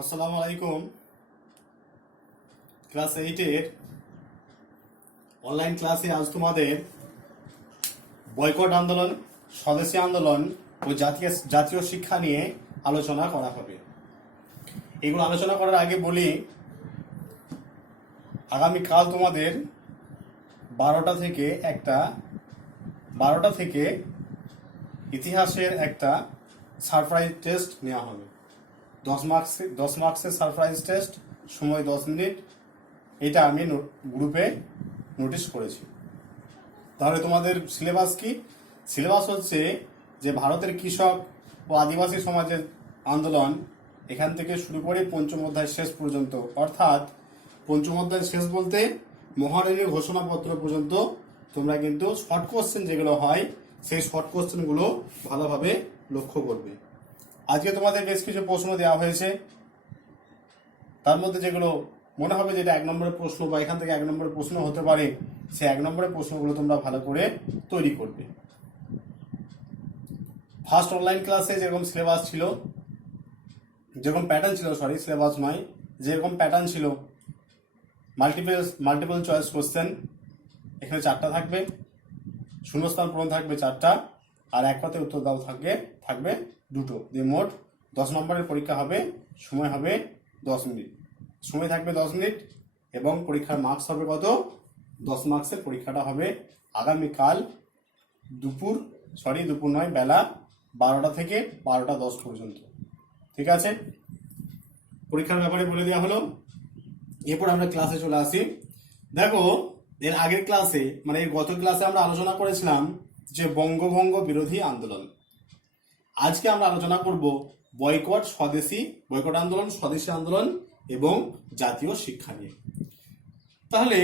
আসসালামু আলাইকুম। Class 8-এর online ক্লাসে আজ তোমাদের বয়কট আন্দোলন, স্বদেশী আন্দোলন ও জাতীয় শিক্ষা নিয়ে আলোচনা করা হবে। এগুলো আলোচনা করার আগে বলি, আগামীকাল তোমাদের 12টা থেকে ইতিহাসের একটা সারপ্রাইজ টেস্ট নেওয়া হবে। 10 মার্কসের সারপ্রাইজ টেস্ট, সময় 10 মিনিট। এটা আমি গ্রুপে নোটিশ করেছি। তাহলে তোমাদের সিলেবাস কি? সিলেবাস হচ্ছে যে ভারতের কৃষক ও আদিবাসী সমাজের আন্দোলন, এখান থেকে শুরু করে পঞ্চম অধ্যায় শেষ পর্যন্ত, অর্থাৎ পঞ্চম অধ্যায় শেষ বলতে মহারানীর ঘোষণাপত্র পর্যন্ত তোমরা কিন্তু শর্ট কোশ্চেন যেগুলো হয় সেই শর্ট কোশ্চেনগুলো ভালোভাবে লক্ষ্য করবে। আজকে তোমাদের বেশ কিছু প্রশ্ন দেওয়া হয়েছে, তার মধ্যে যেগুলো মনে হবে যেটা 1 নম্বরের প্রশ্ন বা এখান থেকে 1 নম্বরের প্রশ্ন হতে পারে, সেই 1 নম্বরের প্রশ্নগুলো তোমরা ভালো করে তৈরি করবে। ফার্স্ট অনলাইন ক্লাসে যেরকম সিলেবাস ছিল, যেরকম প্যাটার্ন ছিল, সিলেবাস নয়, যেরকম প্যাটার্ন ছিল, মাল্টিপল চয়েস কোশ্চেন এখানে 4টা থাকবে, শূন্যস্থান পূরণ থাকবে 4টা, আর এক কথায় উত্তর দাও থাকবে 2টো, দিয়ে মোট 10 নম্বরের পরীক্ষা হবে। সময় হবে 10 মিনিট, সময় থাকবে 10 মিনিট, এবং পরীক্ষার মার্কস হবে কত? 10 মার্কসের পরীক্ষাটা হবে আগামীকাল দুপুর নয়, বেলা 12টা থেকে 12টা 10 পর্যন্ত। ঠিক আছে, পরীক্ষার ব্যাপারে বলে দেওয়া হলো। এরপর আমরা ক্লাসে চলে আসি। দেখো, এর আগের ক্লাসে মানে এর গত ক্লাসে আমরা আলোচনা করেছিলাম যে বঙ্গভঙ্গ বিরোধী আন্দোলন। আজকে আমরা আলোচনা করব বয়কট আন্দোলন, স্বদেশী আন্দোলন এবং জাতীয় শিক্ষা নিয়ে। তাহলে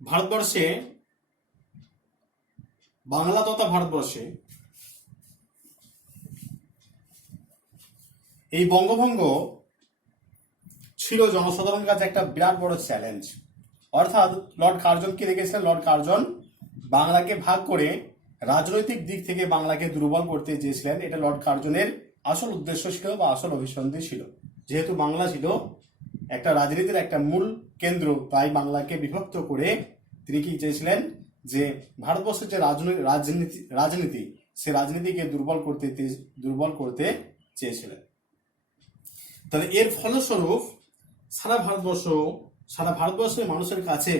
ভারতবর্ষে, বাংলা তথা ভারতবর্ষে এই বঙ্গভঙ্গ ছিল জনসাধারণের কাছে একটা বিরাট বড় চ্যালেঞ্জ। অর্থাৎ লর্ড কার্জন কি দেখেছিলেন? লর্ড কার্জন বাংলাকে ভাগ করে রাজনৈতিক দিক থেকে বাংলাকে দুর্বল করতে চেয়েছিলেন। এটা লর্ড কার্জনের আসল উদ্দেশ্য ছিল বা আসল অভিসন্ধি ছিল। যেহেতু বাংলা ছিল একটা রাজনীতির একটা মূল কেন্দ্র, তাই বাংলাকে বিভক্ত করে তিনি কি চেয়েছিলেন? যে ভারতবর্ষের যে রাজনীতি সে রাজনীতিকে দুর্বল করতে চেয়েছিলেন। তাহলে এর ফলস্বরূপ সারা ভারতবর্ষের মানুষের কাছে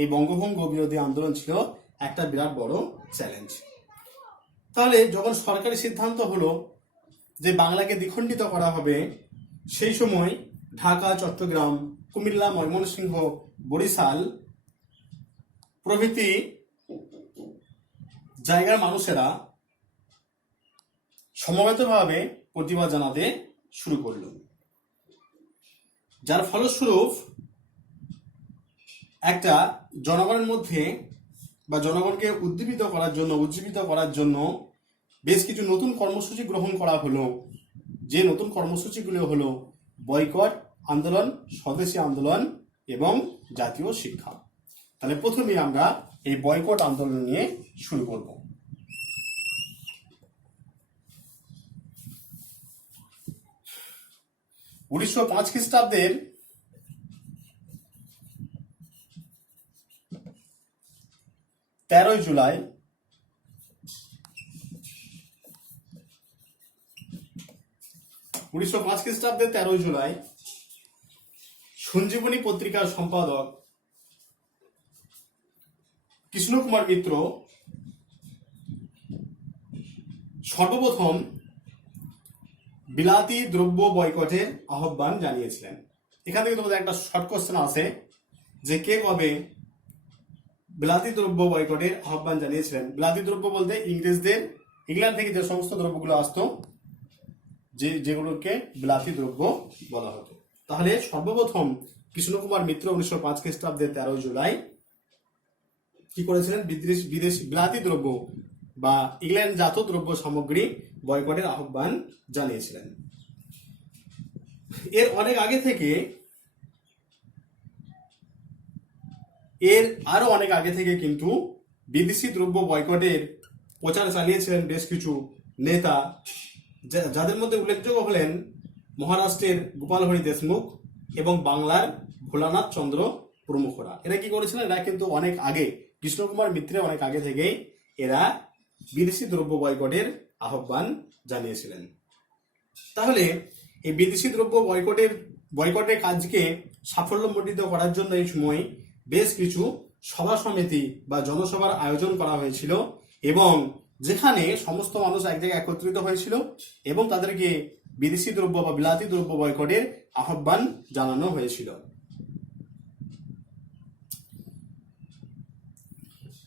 এই বঙ্গভঙ্গ বিরোধী আন্দোলন ছিল একটা বিরাট বড় চ্যালেঞ্জ। তাহলে যখন সরকারি সিদ্ধান্ত হলো যে বাংলাকে দ্বিখণ্ডিত করা হবে, সেই সময় ঢাকা, চট্টগ্রাম, কুমিল্লা, ময়মনসিংহ, বরিশাল প্রভৃতি জায়গার মানুষেরা সমবেতভাবে প্রতিবাদ জানাতে শুরু করলো, যার ফলস্বরূপ একটা জনগণের মধ্যে বা জনগণকে উজ্জীবিত করার জন্য বেশ কিছু নতুন কর্মসূচি গ্রহণ করা হলো। যে নতুন কর্মসূচিগুলো হলো বয়কট আন্দোলন, স্বদেশী আন্দোলন এবং জাতীয় শিক্ষা। তাহলে প্রথমে আমরা এই বয়কট আন্দোলন নিয়ে শুরু করব। উনিশশো 5 খ্রিস্টাব্দের 13 জুলাই সঞ্জীবনী পত্রিকার সম্পাদক কৃষ্ণ কুমার মিত্র সর্বপ্রথম বিলাতি দ্রব্য বয়কটের আহ্বান জানিয়েছিলেন। এখান থেকে তোমাদের একটা শর্ট কোশ্চেন আছে যে কে কবে বিলাতি দ্রব্য বয়কটের আহ্বান জানিয়েছিলেন। বিলাতি দ্রব্য বলতে ইংল্যান্ড থেকে যে সমস্ত দ্রব্যগুলো আসতো, যেগুলোকে বিলাতি দ্রব্য বলা হতো। তাহলে সর্বপ্রথম কৃষ্ণ কুমার মিত্র 1905 খ্রিস্টাব্দের 13 জুলাই কি করেছিলেন? বিদেশি বিলাতি দ্রব্য বা ইংল্যান্ড জাত দ্রব্য সামগ্রী বয়কটের আহ্বান জানিয়েছিলেন। এর আরো অনেক আগে থেকে কিন্তু বিদেশি দ্রব্য বয়কটের প্রচার চালিয়েছিলেন বেশ কিছু নেতা, যাদের মধ্যে উল্লেখযোগ্য হলেন মহারাষ্ট্রের গোপাল হরি দেশমুখ এবং বাংলার ভোলানাথ চন্দ্র প্রমুখরা। এরা কি করেছিলেন? এরা কিন্তু অনেক আগে, কৃষ্ণকুমার মিত্রের অনেক আগে থেকেই এরা বিদেশি দ্রব্য বয়কটের আহ্বান জানিয়েছিলেন। তাহলে এই বিদেশি দ্রব্য বয়কটের কাজকে সাফল্যমণ্ডিত করার জন্য এই সময় বেশ কিছু সভা সমিতি বা জনসভার আয়োজন করা হয়েছিল, এবং যেখানে সমস্ত মানুষ এক জায়গায় একত্রিত হয়েছিল এবং তাদেরকে বিদেশি দ্রব্য বা বিলাতি দ্রব্য বয়কটের আহ্বান জানানো হয়েছিল।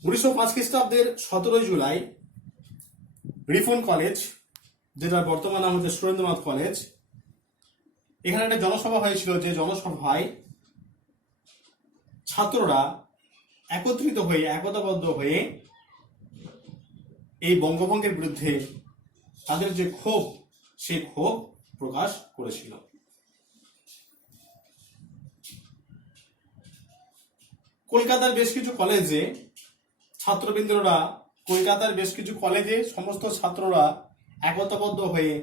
1905 খ্রিস্টাব্দের 17 জুলাই রিফন কলেজ, যেটা বর্তমান নাম হচ্ছে সুরেন্দ্রনাথ কলেজ, এখানে একটা জনসভা হয়েছিল। যে জনসভায় ছাত্ররা একত্রিত হয়ে, একতাবদ্ধ হয়ে এই বঙ্গভঙ্গের বিরুদ্ধে তাদের যে ক্ষোভ, সেই ক্ষোভ প্রকাশ করেছিল। কলকাতার বেশ কিছু কলেজে ছাত্রবৃন্দরা, কলকাতার বেশ কিছু কলেজে সমস্ত ছাত্ররা একতাবদ্ধ হয়ে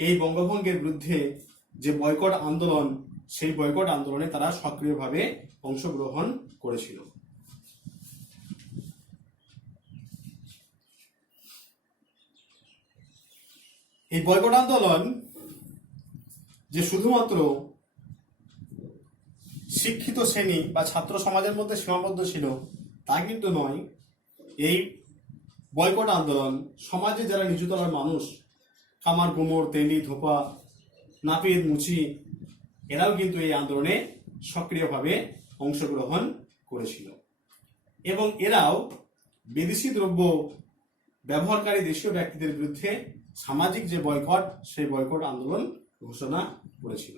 এই বঙ্গভঙ্গের বিরুদ্ধে যে বয়কট আন্দোলন, সেই বয়কট আন্দোলনে তারা সক্রিয়ভাবে অংশগ্রহণ করেছিল। এই বয়কট আন্দোলন যে শুধুমাত্র শিক্ষিত শ্রেণী বা ছাত্র সমাজের মধ্যে সীমাবদ্ধ ছিল তা কিন্তু নয়। এই বয়কট আন্দোলন সমাজে যারা নিচুতলার মানুষ, কামার কুমোর, তেলি, ধোপা, নাপিত, মুচি, এরাও কিন্তু এই আন্দোলনে সক্রিয়ভাবে অংশগ্রহণ করেছিল, এবং এরাও বিদেশি দ্রব্য ব্যবহারকারী দেশীয় ব্যক্তিদের বিরুদ্ধে সামাজিক যে বয়কট, সেই বয়কট আন্দোলন ঘোষণা করেছিল।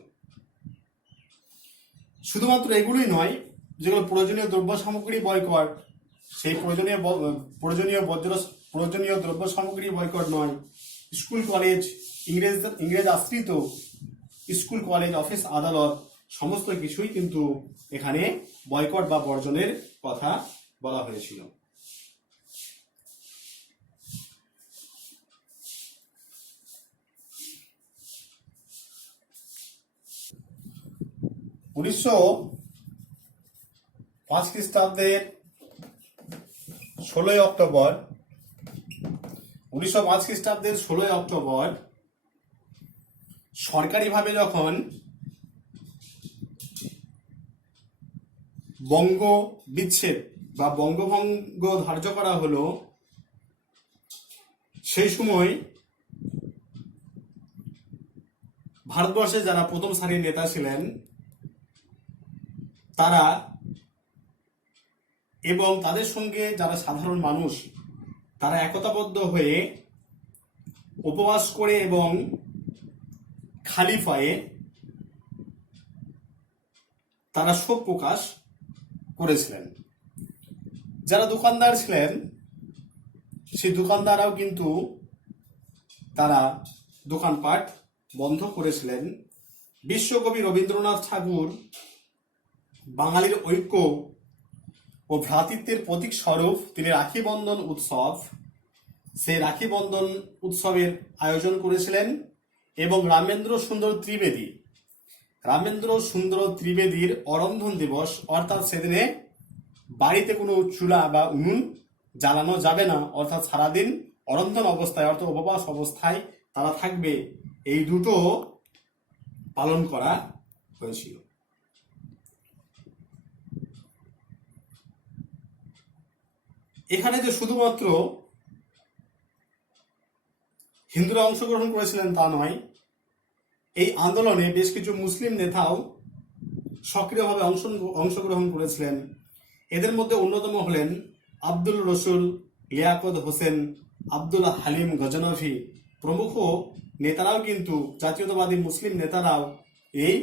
শুধুমাত্র এগুলোই নয়, যেগুলো প্রয়োজনীয় দ্রব্য সামগ্রী বয়কট, সেই প্রয়োজনীয় দ্রব্য সামগ্রী বয়কট নয়, স্কুল কলেজ, ইংরেজ আশ্রিত স্কুল কলেজ, অফিস আদালত, সমস্ত কিছুই কিন্তু এখানে বয়কট বা বর্জনের কথা বলা হয়েছিল। উনিশশো 5 খ্রিস্টাব্দের 16 অক্টোবর 16 সরকারিভাবে যখন বঙ্গ বিচ্ছেদ বা বঙ্গভঙ্গ ধার্য করা হলো, সেই সময় ভারতবর্ষে যারা প্রথম সারির নেতা ছিলেন তারা এবং তাদের সঙ্গে যারা সাধারণ মানুষ, তারা একতাবদ্ধ হয়ে উপবাস করে এবং খালি পায়ে তারা শোক প্রকাশ করেছিলেন। যারা দোকানদার ছিলেন, সেই দোকানদাররাও কিন্তু তারা দোকানপাট বন্ধ করেছিলেন। বিশ্বকবি রবীন্দ্রনাথ ঠাকুর বাঙালির ঐক্য ও ভ্রাতৃত্বের প্রতীক স্বরূপ তিনি রাখি বন্ধন উৎসব, সেই রাখি বন্ধন উৎসবের আয়োজন করেছিলেন, এবং রামেন্দ্র সুন্দর ত্রিবেদীর অরন্ধন দিবস, অর্থাৎ সেদিনে বাড়িতে কোনো চুলা বা উনুন জ্বালানো যাবে না, অর্থাৎ সারাদিন অরন্ধন অবস্থায়, অর্থাৎ উপবাস অবস্থায় তারা থাকবে, এই দুটো পালন করা হয়েছিল। এখানে যে শুধুমাত্র হিন্দুরা অংশগ্রহণ করেছিলেন তা নয়, এই আন্দোলনে বেশ কিছু মুসলিম নেতাও সক্রিয়ভাবে অংশগ্রহণ করেছিলেন। এদের মধ্যে অন্যতম হলেন আব্দুল রসুল, লিয়াকত হোসেন, আব্দুল হালিম গজনভি প্রমুখ নেতারাও কিন্তু, জাতীয়তাবাদী মুসলিম নেতারাও এই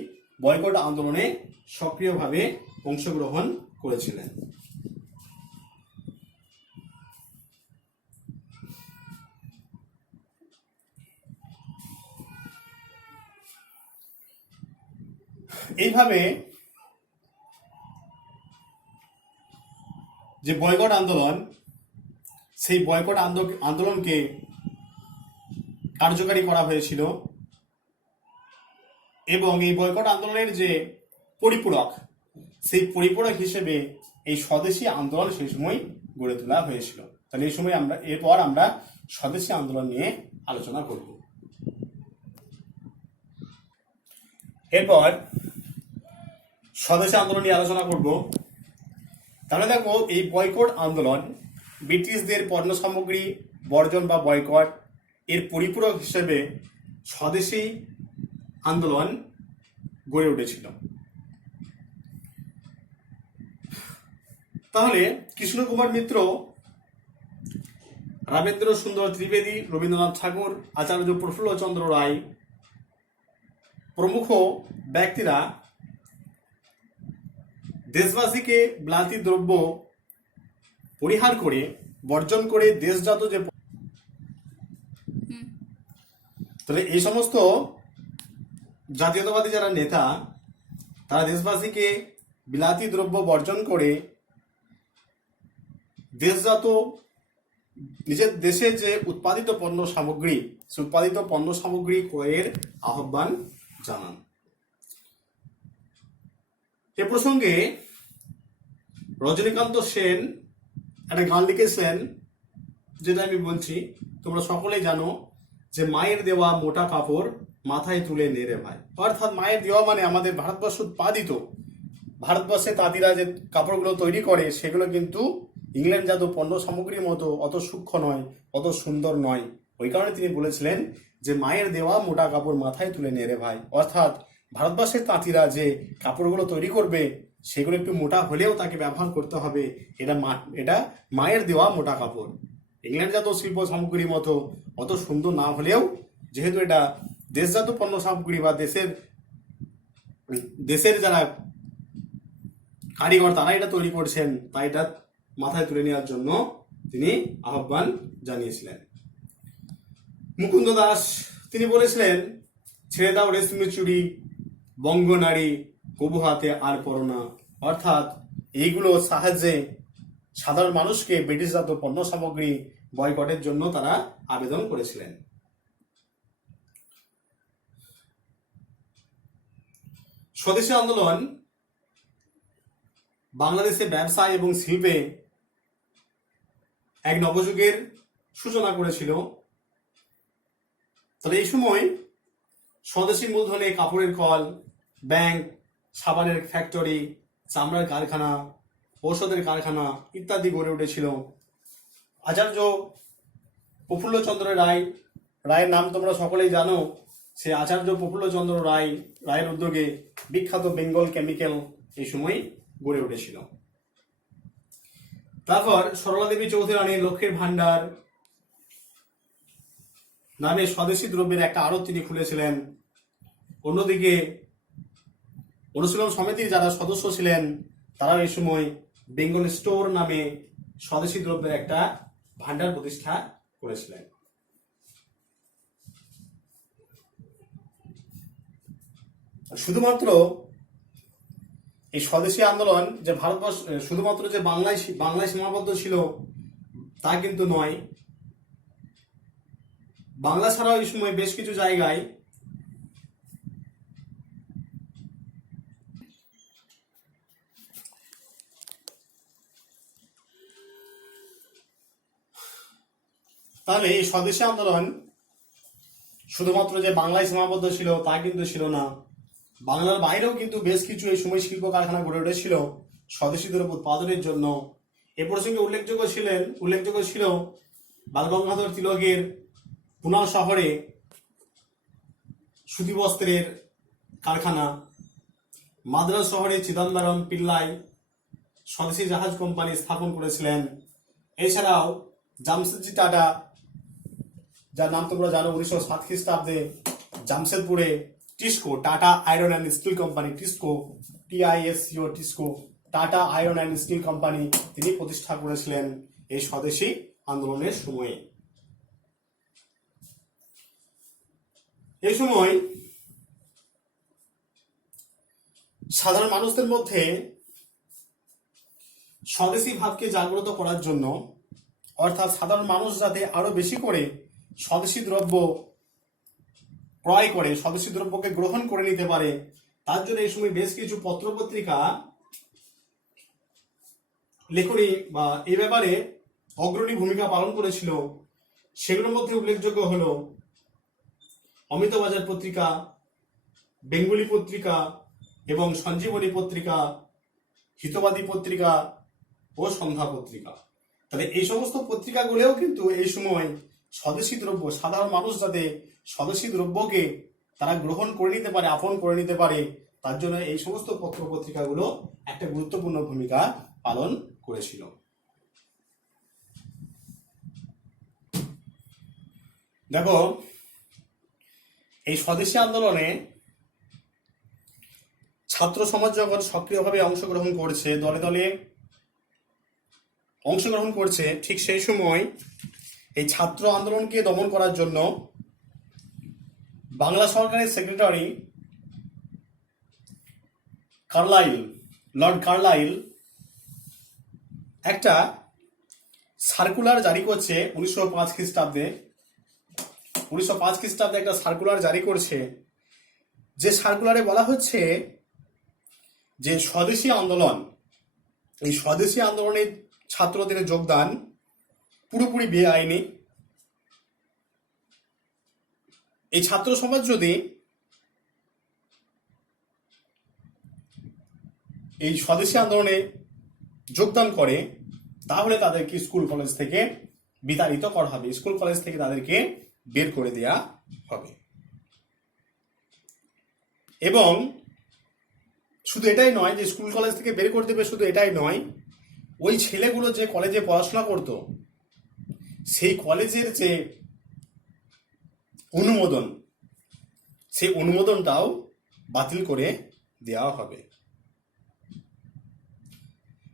বয়কট আন্দোলনে সক্রিয়ভাবে অংশগ্রহণ করেছিলেন। এইভাবে যে বয়কট আন্দোলন, সেই বয়কট আন্দোলনকে কার্যকারী করা হয়েছিল এবং এই বয়কট আন্দোলনের যে পরিপূরক, সেই পরিপূরক হিসেবে এই স্বদেশী আন্দোলন সেই সময় গড়ে তোলা হয়েছিল। তাহলে এই সময় এরপর আমরা স্বদেশী আন্দোলন নিয়ে আলোচনা করব। এরপর স্বদেশী আন্দোলন নিয়ে আলোচনা করব। তাহলে দেখো, এই বয়কট আন্দোলন ব্রিটিশদের পণ্য সামগ্রী বর্জন বা বয়কট এর পরিপূরক হিসেবে স্বদেশী আন্দোলন গড়ে উঠেছিল। তাহলে কৃষ্ণকুমার মিত্র, রামেন্দ্র সুন্দর ত্রিবেদী, রবীন্দ্রনাথ ঠাকুর, আচার্য প্রফুল্লচন্দ্র রায় প্রমুখ ব্যক্তিরা দেশবাসীকে বিলাতি দ্রব্য পরিহার করে বর্জন করে দেশজাত যে, তাহলে এই সমস্ত জাতীয়তাবাদী যারা নেতা, তারা দেশবাসীকে বিলাতি দ্রব্য বর্জন করে দেশজাত নিজের দেশে যে উৎপাদিত পণ্য সামগ্রী, সে উৎপাদিত পণ্য সামগ্রী ক্রয়ের আহ্বান জানান। এ প্রসঙ্গে রজনীকান্ত সেন একটা গান লিখেছেন, যেটা আমি বলছি, তোমরা সকলেই জানো, যে মায়ের দেওয়া মোটা কাপড় মাথায় তুলে নেড়ে ভাই। অর্থাৎ মায়ের দেওয়া মানে আমাদের ভারতবর্ষ উৎপাদিত, ভারতবর্ষে তাঁতিরা যে কাপড়গুলো তৈরি করে সেগুলো কিন্তু ইংল্যান্ড জাত পণ্য সামগ্রীর মতো অত সূক্ষ্ম নয়, অত সুন্দর নয়। ওই কারণে তিনি বলেছিলেন যে মায়ের দেওয়া মোটা কাপড় মাথায় তুলে নেড়ে ভাই। অর্থাৎ ভারতবর্ষের তাঁতিরা যে কাপড়গুলো তৈরি করবে সেগুলো একটু মোটা হলেও তাকে ব্যবহার করতে হবে। এটা মায়ের দেওয়া মোটা কাপড়। ইংল্যান্ড জাত শিল্প সামগ্রীর মতো অত সুন্দর না হলেও, যেহেতু এটা দেশজাত পণ্য সামগ্রী বা দেশের যারা কারিগর তারা এটা তৈরি করছেন, তাই এটা মাথায় তুলে নেওয়ার জন্য তিনি আহ্বান জানিয়েছিলেন। মুকুন্দ দাস তিনি বলেছিলেন, ছেড়ে দাও রেশমি চুড়ি, বঙ্গ নারী কবু হাতে আর পরো না। অর্থাৎ এইগুলো সাহায্যে সাধারণ মানুষকে ব্রিটিশজাত পণ্য সামগ্রী বয়কটের জন্য তারা আবেদন করেছিলেন। স্বদেশী আন্দোলন বাংলাদেশে ব্যবসা এবং শিল্পে এক নবযুগের সূচনা করেছিল। তাহলে এই সময় স্বদেশী মূলধনে কাপড়ের কল, ব্যাংক, সাবানের ফ্যাক্টরি, চামড়ার কারখানা, ঔষধের কারখানা ইত্যাদি গড়ে উঠেছিল। আচার্য প্রফুল্লচন্দ্র রায়ের নাম তোমরা সকলেই জানো। সে আচার্য প্রফুল্লচন্দ্র রায়ের উদ্যোগে বিখ্যাত বেঙ্গল কেমিক্যাল এই সময় গড়ে উঠেছিল। তারপর সরলা দেবী চৌধুরী রানী লক্ষ্মীর ভান্ডার নামে স্বদেশী দ্রব্যের একটা আড়ত তিনি খুলেছিলেন। অন্যদিকে অনুশীলন সমিতির যারা সদস্য ছিলেন তারা এই সময় বেঙ্গল স্টোর নামে স্বদেশী দ্রব্যের একটা ভান্ডার প্রতিষ্ঠা করেছিলেন। শুধুমাত্র এই স্বদেশী আন্দোলন যে ভারতবর্ষ শুধুমাত্র যে বাংলায় সীমাবদ্ধ ছিল তা কিন্তু নয়। বাংলা ছাড়াও এই সময় বেশ কিছু জায়গায় তাহলে এই স্বদেশী আন্দোলন শুধুমাত্র যে বাংলায় সীমাবদ্ধ ছিল তা কিন্তু ছিল না। বাংলার বাইরেও কিন্তু বেশ কিছু এই সময় শিল্প কারখানা গড়ে উঠেছিল স্বদেশী দ্রব্য উৎপাদনের জন্য। এ প্রসঙ্গে উল্লেখযোগ্য ছিল বালগঙ্গাধর তিলকের পুনা শহরে সুতি বস্ত্রের কারখানা, মাদ্রাজ শহরে চিদম্বরম পিল্লাই স্বদেশী জাহাজ কোম্পানি স্থাপন করেছিলেন। এছাড়াও জামশেদজি টাটা, যার নাম তোমরা জানো, 1907 খ্রিস্টাব্দে জামশেদপুরে TISCO Tata iron and steel company, T I S C O Tata iron and steel company তিনি প্রতিষ্ঠা করেছিলেন এই স্বদেশী আন্দোলনের সময়ে। এই সময় সাধারণ মানুষদের মধ্যে স্বদেশী ভাবকে জাগ্রত করার জন্য অর্থাৎ সাধারণ মানুষ যাতে আরো বেশি করে স্বদেশি দ্রব্য ক্রয় করে স্বদেশি দ্রব্যকে গ্রহণ করে নিতে পারে, তার জন্য এই সময় বেশ কিছু পত্রপত্রিকা লেখনী বা এই ব্যাপারে অগ্রণী ভূমিকা পালন করেছিল। সেগুলোর মধ্যে উল্লেখযোগ্য হলো অমিতবাজার পত্রিকা, বেঙ্গলি পত্রিকা এবং সঞ্জীবনী পত্রিকা, হিতবাদী পত্রিকা ও সন্ধ্যা পত্রিকা। তাহলে এই সমস্ত পত্রিকাগুলোও কিন্তু এই সময় স্বদেশি দ্রব্য, সাধারণ মানুষ যাতে স্বদেশি দ্রব্যকে তারা গ্রহণ করে নিতে পারে, আপন করে নিতে পারে, তার জন্য এই সমস্ত পত্র পত্রিকাগুলো একটা গুরুত্বপূর্ণ ভূমিকা পালন করেছিল। দেখো, এই স্বদেশী আন্দোলনে ছাত্র সমাজ যখন সক্রিয়ভাবে অংশগ্রহণ করছে, দলে দলে অংশগ্রহণ করছে, ঠিক সেই সময় এই ছাত্র আন্দোলনকে দমন করার জন্য বাংলা সরকারের সেক্রেটারি লর্ড কার্লাইল একটা সার্কুলার জারি করছে 1905 খ্রিস্টাব্দে। 1905 খ্রিস্টাব্দে একটা সার্কুলার জারি করছে, যে সার্কুলারে বলা হচ্ছে যে স্বদেশী আন্দোলন, এই স্বদেশী আন্দোলনে ছাত্রদের যোগদান পুরোপুরি বেআইনি। এই ছাত্র সমাজ যদি এই স্বদেশী আন্দোলনে যোগদান করে, তাহলে তাদেরকে স্কুল কলেজ থেকে বিতাড়িত করা হবে, স্কুল কলেজ থেকে তাদেরকে বের করে দেয়া হবে। এবং শুধু এটাই নয় যে স্কুল কলেজ থেকে বের করে দেবে, শুধু এটাই নয়, ওই ছেলেগুলো যে কলেজে পড়াশোনা করত, সেই কলেজের যে অনুমোদন, সেই অনুমোদনটাও বাতিল করে দেওয়া হবে।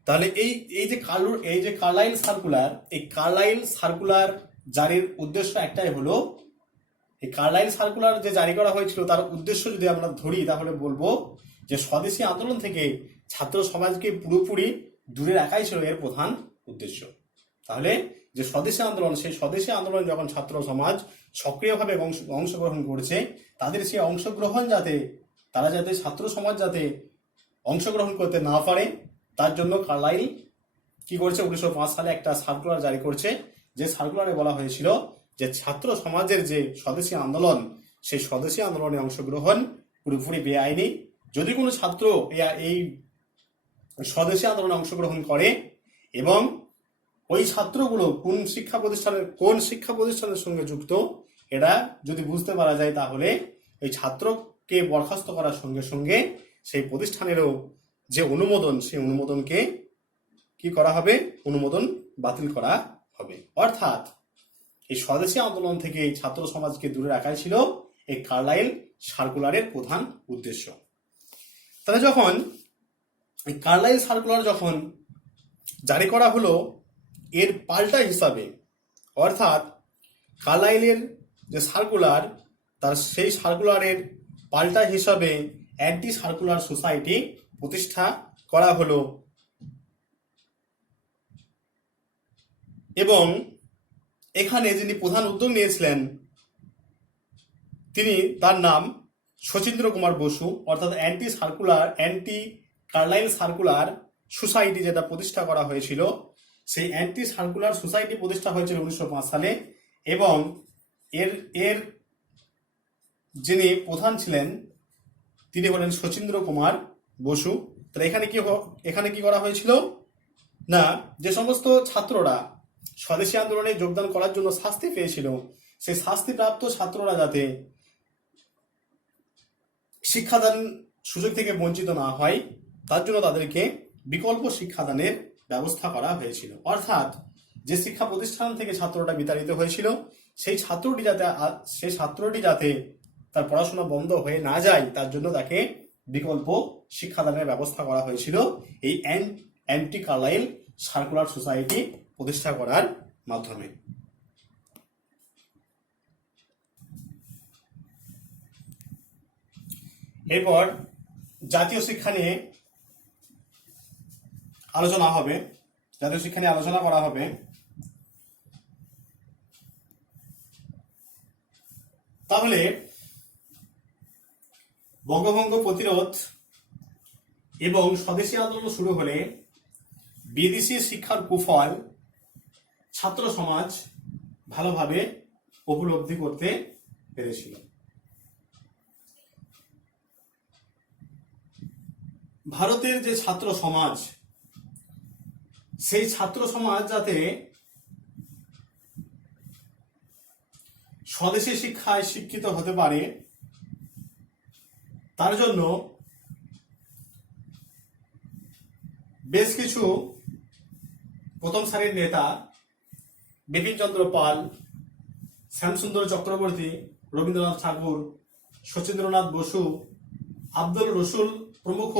তাহলে এই যে কার্লাইল সার্কুলার, এই কার্লাইল সার্কুলার জারির উদ্দেশ্য একটাই হলো, এই কার্লাইল সার্কুলার যে জারি করা হয়েছিল তার উদ্দেশ্য যদি আমরা ধরি, তাহলে বলবো যে স্বদেশী আন্দোলন থেকে ছাত্র সমাজকে পুরোপুরি দূরে রাখাই ছিল এর প্রধান উদ্দেশ্য। তাহলে যে স্বদেশী আন্দোলন, সেই স্বদেশী আন্দোলন যখন ছাত্র সমাজ সক্রিয়ভাবে অংশগ্রহণ করছে, তাদের সেই অংশগ্রহণ তারা যাতে ছাত্র সমাজ যাতে অংশগ্রহণ করতে না পারে, তার জন্য কার্লাইল কি করছে, 1905 সালে একটা সার্কুলার জারি করছে, যে সার্কুলারে বলা হয়েছিল যে ছাত্র সমাজের যে স্বদেশী আন্দোলন, সেই স্বদেশী আন্দোলনে অংশগ্রহণ পুরোপুরি বেআইনি। যদি কোনো ছাত্র এই স্বদেশী আন্দোলনে অংশগ্রহণ করে এবং ওই ছাত্রগুলো কোন শিক্ষা প্রতিষ্ঠানের সঙ্গে যুক্ত, এটা যদি বুঝতে পারা যায়, তাহলে ওই ছাত্রকে বরখাস্ত করার সঙ্গে সঙ্গে সেই প্রতিষ্ঠানেরও যে অনুমোদন, সেই অনুমোদনকে কি করা হবে, অনুমোদন বাতিল করা হবে। অর্থাৎ এই স্বদেশী আন্দোলন থেকে ছাত্র সমাজকে দূরে রাখাই ছিল এই কার্লাইল সার্কুলারের প্রধান উদ্দেশ্য। তাহলে যখন এই কার্লাইল সার্কুলার যখন জারি করা হলো, এর পাল্টা হিসাবে, অর্থাৎ কার্লাইলের যে সার্কুলার, তার সেই সার্কুলারের পাল্টা হিসাবে অ্যান্টি সার্কুলার সোসাইটি প্রতিষ্ঠা করা হলো এবং এখানে যিনি প্রধান উদ্যোগ নিয়েছিলেন তার নাম শচীন্দ্র কুমার বসু। অর্থাৎ অ্যান্টি কার্লাইল সার্কুলার সোসাইটি যেটা প্রতিষ্ঠা করা হয়েছিল, সেই অ্যান্টি সার্কুলার সোসাইটি প্রতিষ্ঠা হয়েছিল 1905 সালে এবং এর যিনি প্রধান ছিলেন তিনি হলেন শচীন্দ্র কুমার বসু। তাহলে এখানে কি করা হয়েছিল না, যে সমস্ত ছাত্ররা স্বদেশী আন্দোলনে যোগদান করার জন্য শাস্তি পেয়েছিল, সেই শাস্তিপ্রাপ্ত ছাত্ররা যাতে শিক্ষাদান সুযোগ থেকে বঞ্চিত না হয়, তার জন্য তাদেরকে বিকল্প শিক্ষাদানের ব্যবস্থা করা হয়েছিল। অর্থাৎ যে শিক্ষা প্রতিষ্ঠান থেকে ছাত্রটা বিতাড়িত হয়েছিল, সেই ছাত্রটি যাতে তার পড়াশোনা বন্ধ হয়ে না যায়, তার জন্য তাকে বিকল্প শিক্ষাদানের ব্যবস্থা করা হয়েছিল এই অ্যান্টি কার্লাইল সার্কুলার সোসাইটি প্রতিষ্ঠা করার মাধ্যমে। এরপর জাতীয় শিক্ষা নিয়ে আলোচনা করা হবে। তাহলে বঙ্গভঙ্গ প্রতিরোধ এবং স্বদেশী আন্দোলন শুরু হলে বিদেশি শিক্ষার কুফল ছাত্র সমাজ ভালোভাবে উপলব্ধি করতে পেরেছিল। ভারতের যে ছাত্র সমাজ, সেই ছাত্র সমাজ যাতে স্বদেশী শিক্ষায় শিক্ষিত হতে পারে, তার জন্য বেশ কিছু প্রথম সারির নেতা বিপিনচন্দ্র পাল, শ্যামসুন্দর চক্রবর্তী, রবীন্দ্রনাথ ঠাকুর, শচীন্দ্রনাথ বসু, আব্দুল রসুল প্রমুখ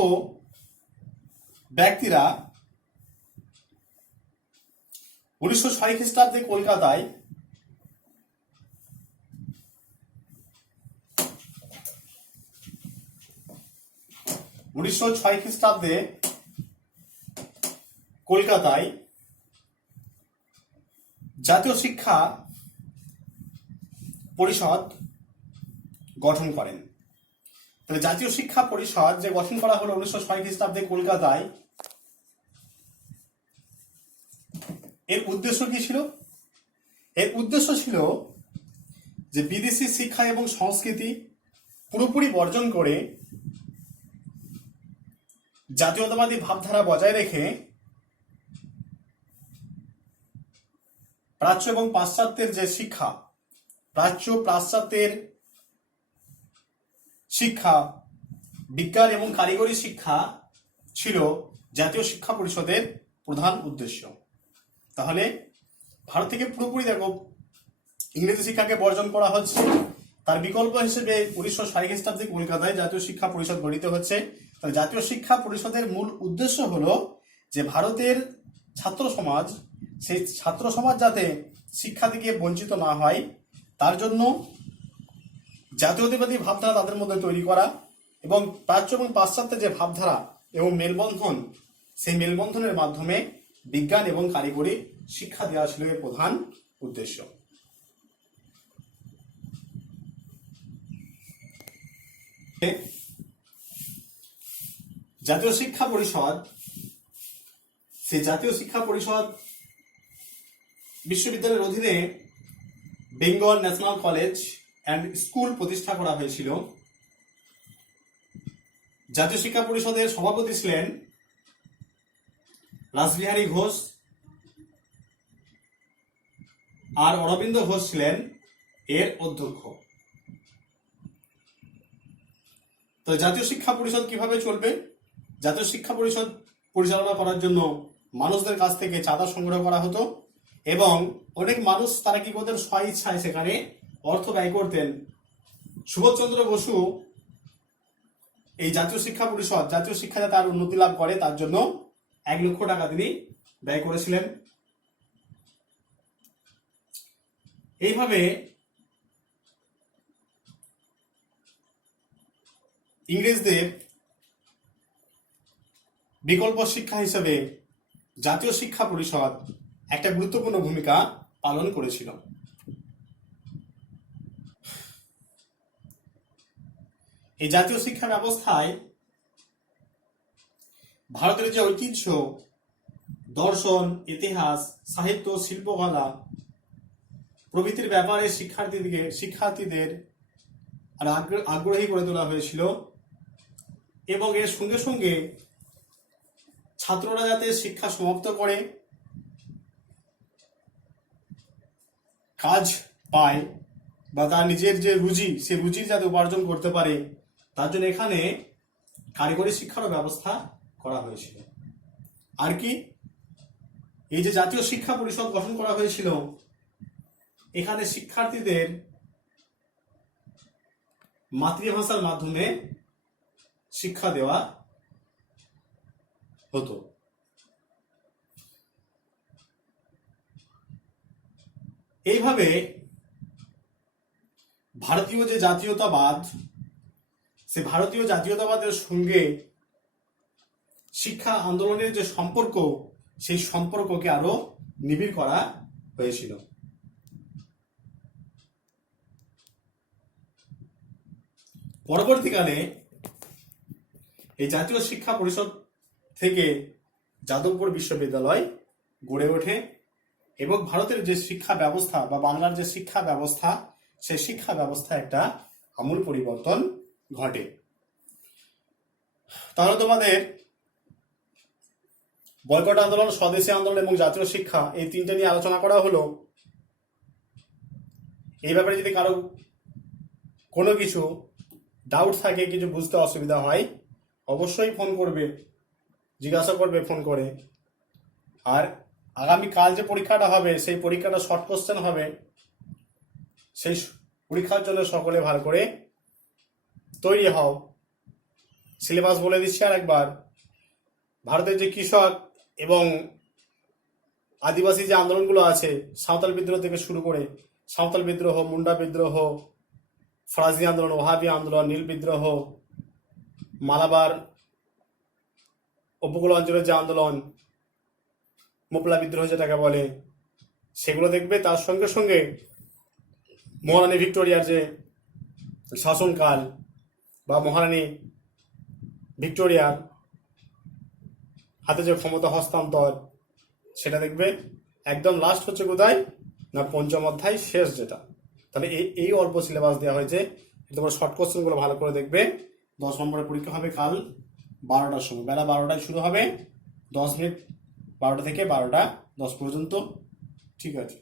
ব্যক্তিরা 1906 খ্রিস্টাব্দে কলকাতায় জাতীয় শিক্ষা পরিষদ গঠন করেন। তাহলে জাতীয় শিক্ষা পরিষদ যে গঠন করা হলো 1906 খ্রিস্টাব্দে কলকাতায়, এর উদ্দেশ্য কি ছিল? এর উদ্দেশ্য ছিল যে বিদেশি শিক্ষা এবং সংস্কৃতি পুরোপুরি বর্জন করে জাতীয়তাবাদী ভাবধারা বজায় রেখে প্রাচ্য এবং পাশ্চাত্যের যে শিক্ষা, প্রাচ্য পাশ্চাত্যের শিক্ষা, বিজ্ঞান এবং কারিগরি শিক্ষা ছিল জাতীয় শিক্ষা পরিষদের প্রধান উদ্দেশ্য। তাহলে ভারত থেকে পুরোপুরি দেখো ইংরেজি শিক্ষাকে বর্জন করা হচ্ছে, তার বিকল্প হিসেবে 1906 খ্রিস্টাব্দে কলকাতায় জাতীয় শিক্ষা পরিষদ গঠিত হচ্ছে। তাহলে জাতীয় শিক্ষা পরিষদের মূল উদ্দেশ্য হলো যে ভারতের ছাত্র সমাজ, সেই ছাত্র সমাজ যাতে শিক্ষা থেকে বঞ্চিত না হয়, তার জন্য জাতীয়তাবাদী ভাবধারা তাদের মধ্যে তৈরি করা এবং প্রাচ্য এবং পাশ্চাত্যের যে ভাবধারা এবং মেলবন্ধন, সেই মেলবন্ধনের মাধ্যমে বিজ্ঞান এবং কারিগরি শিক্ষা দেওয়া ছিল এর প্রধান উদ্দেশ্য। জাতীয় শিক্ষা পরিষদ, সেই জাতীয় শিক্ষা পরিষদ বিশ্ববিদ্যালয়ের অধীনে Bengal national college and school প্রতিষ্ঠা করা হয়েছিল। জাতীয় শিক্ষা পরিষদের সভাপতি ছিলেন রাসবিহারী ঘোষ, আর অরবিন্দ ঘোষ ছিলেন এর অধ্যক্ষ। তো জাতীয় শিক্ষা পরিষদ কিভাবে চলবে? জাতীয় শিক্ষা পরিষদ পরিচালনা করার জন্য মানুষদের কাছ থেকে চাঁদা সংগ্রহ করা হতো এবং অনেক মানুষ তারা কি করতেন, স্ব ইচ্ছায় সেখানে অর্থ ব্যয় করতেন। সুভাষচন্দ্র বসু এই জাতীয় শিক্ষা পরিষদ, জাতীয় শিক্ষা যাতে আর উন্নতি লাভ করে তার জন্য 1 লক্ষ টাকা তিনি ব্যয় করেছিলেন। এইভাবে ইংরেজদের বিকল্প শিক্ষা হিসেবে জাতীয় শিক্ষা পরিষদ একটা গুরুত্বপূর্ণ ভূমিকা পালন করেছিল। এই জাতীয় শিক্ষা ব্যবস্থায় ভারতের যে ঐতিহ্য, দর্শন, ইতিহাস, সাহিত্য, শিল্পকলা প্রভৃতির ব্যাপারে শিক্ষার্থীদের আগ্রহী করে তোলা হয়েছিল এবং এর সঙ্গে সঙ্গে ছাত্ররা যাতে শিক্ষা সমাপ্ত করে কাজ পায় বা তার নিজের যে রুচি, সে রুচির যাতে উপার্জন করতে পারে, তার জন্য এখানে কারিগরি শিক্ষারও ব্যবস্থা করা হয়েছিল। আর কি, এই যে জাতীয় শিক্ষা পরিষদ গঠন করা হয়েছিল, এখানে শিক্ষার্থীদের মাতৃভাষার মাধ্যমে শিক্ষা দেওয়া হতো। এইভাবে ভারতীয় যে জাতীয়তাবাদ, সে ভারতীয় জাতীয়তাবাদের সঙ্গে শিক্ষা আন্দোলনের যে সম্পর্ক, সেই সম্পর্ককে আরো নিবিড় করা হয়েছিল। পরবর্তীকালে এই জাতীয় শিক্ষা পরিষদ থেকে যাদবপুর বিশ্ববিদ্যালয় গড়ে ওঠে এবং ভারতের যে শিক্ষা ব্যবস্থা বা বাংলার যে শিক্ষা ব্যবস্থা, সেই শিক্ষা ব্যবস্থা একটা আমূল পরিবর্তন ঘটে। তাহলে তোমাদের বয়কট আন্দোলন, স্বদেশী আন্দোলন এবং জাতীয় শিক্ষা এই তিনটে নিয়ে আলোচনা করা হলো। এই ব্যাপারে যদি কারো কোনো কিছু ডাউট থাকে, কিছু বুঝতে অসুবিধা হয়, অবশ্যই ফোন করবে, জিজ্ঞাসা করবে ফোন করে। আর আগামীকাল যে পরীক্ষাটা হবে, সেই পরীক্ষাটা শর্ট কোশ্চেন হবে। সেই পরীক্ষার জন্য সকলে ভালো করে তৈরি হও। সিলেবাস বলে দিচ্ছি আর একবার। ভারতের যে কৃষক এবং আদিবাসী যে আন্দোলনগুলো আছে, সাঁওতাল বিদ্রোহ থেকে শুরু করে সাঁওতাল বিদ্রোহ, মুন্ডা বিদ্রোহ, ফরাজি আন্দোলন, ওহাবি আন্দোলন, নীল বিদ্রোহ, মালাবার উপকূল অঞ্চলের যে আন্দোলন, মোপলা বিদ্রোহ যেটাকে বলে, সেগুলো দেখবে। তার সঙ্গে সঙ্গে মহারানী ভিক্টোরিয়ার যে শাসনকাল বা মহারানী ভিক্টোরিয়ার হাতে যে ক্ষমতা হস্তান্তর, সেটা দেখবে। একদম লাস্ট হচ্ছে কোথায় না, পঞ্চম অধ্যায় শেষ যেটা। তাহলে এই অল্প সিলেবাস দেওয়া হয়েছে। তোমরা শর্ট কোশ্চেনগুলো ভালো করে দেখবে। 10 নম্বরের পরীক্ষা হবে কাল 12টার সময়। বেলা 12টায় শুরু হবে, 10 মিনিট, 12টা থেকে 12টা 10 পর্যন্ত। ঠিক আছে।